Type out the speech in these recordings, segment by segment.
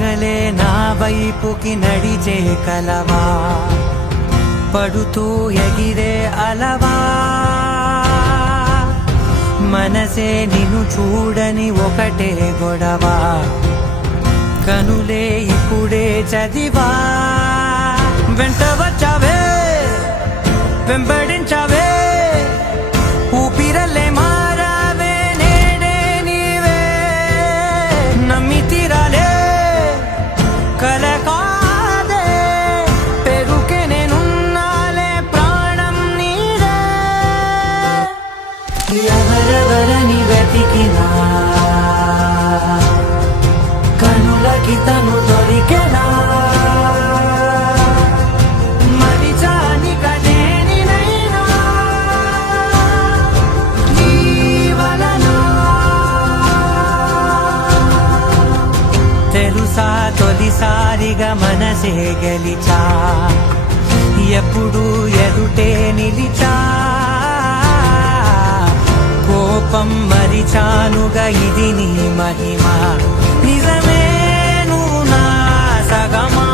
పగలే నా వైపుకి నడిచే కలవా, పడుతూ ఎగిరే అలవా, మనసే నిన్ను చూడని ఒకటే గొడవ, కనులే ఇప్పుడే చదివా. వెంట వచ్చావే వెంబడించావే, ఊపిరల్లే మారావే నేడే నీవే, నమ్మి తీరాలే కల కాదే, పెరుకే నేనున్నాలే ప్రాణం నీదే. ఎవరెవరని వెతికినా కనులకి తను దొరికెనా, మరిచాని కనేనినైనా నీ వలన. తెలుసా తొలిసారిగా మనసే గెలిచా, ఎప్పుడు ఎదుటే నిలిచా, కోపం మరిచానుగా ఇది నీ మహిమ, నిజమే నువ్వు నా సగమా.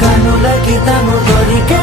కనులకి తను దొరికే